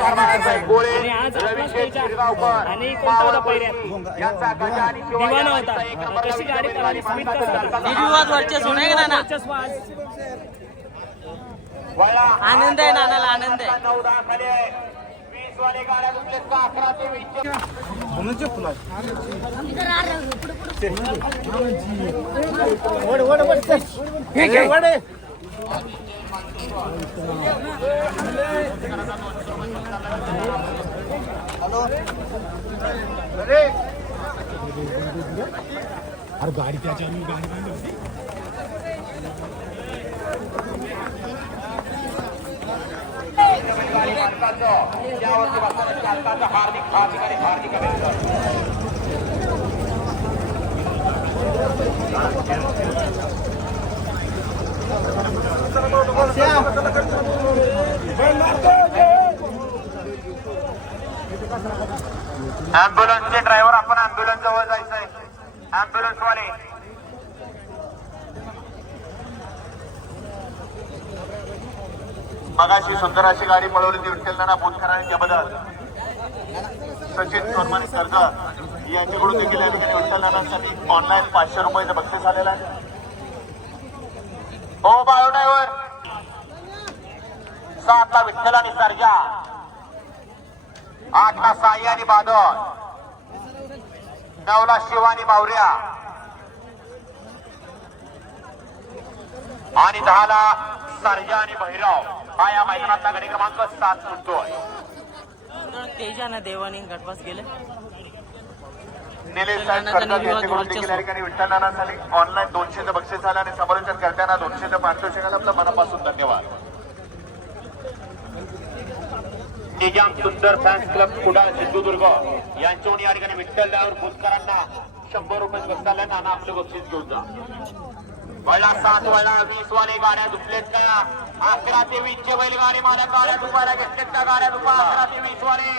गोळे आणि आज कोणता होता दिवाना होता कशी गाडी. स्मित वर्चस्व आज. आनंद आहे नानाला आनंद आहे. होती. गाडी मालकाचं त्यावरती बसणाऱ्या चालकाचं हार्दिक हार्दिक आणि हार्दिक ऍम्ब्युलन्सचे ड्रायव्हर आपण अँब्युलन्स जवळ जायचंय. अँब्युलन्स वाले मगाशी सुंदर अशी गाडी पळवली ती विठ्ठलनाना बोधकरांनी त्याबद्दल. सचिन सोनमाने सरकार यांच्याकडून देखील या म्हणजे ऑनलाईन पाचशे रुपयाचं बक्षीस आलेलं आहे. हो बायो ड्रायव्हर सातला विठ्ठल आणि सरजा. आठला साई आणि बादल. नवला शिवानी बावऱ्या आणि दहाला सर्जा आणि भैरव. हा या मैदानातला गडी क्रमांक सात सुटतोय तेजानं देवानी गटपास गेले निलेश ऑनलाईन दोनशेचं बक्षीस झालं आणि समालोचन करताना दोनशेचं पारितोषिकाला आपलं मनापासून धन्यवाद. निजाम सुंदर फॅन्स क्लब कुडाळ सिंधुदुर्ग. यांच्याकडून या ठिकाणी विठ्ठलराव भूतकरांना शंभर रुपये बक्षाला नाना आपलं बक्षीस घेऊन जा. वळा सात वळा वीस वाले गाड्या दुपलेत का? अकरा ते वीसचे बैलगाडी माझ्या गाड्या दुपारा घेतलेत का? गाड्या दुपार अकरा ते वीस वाले.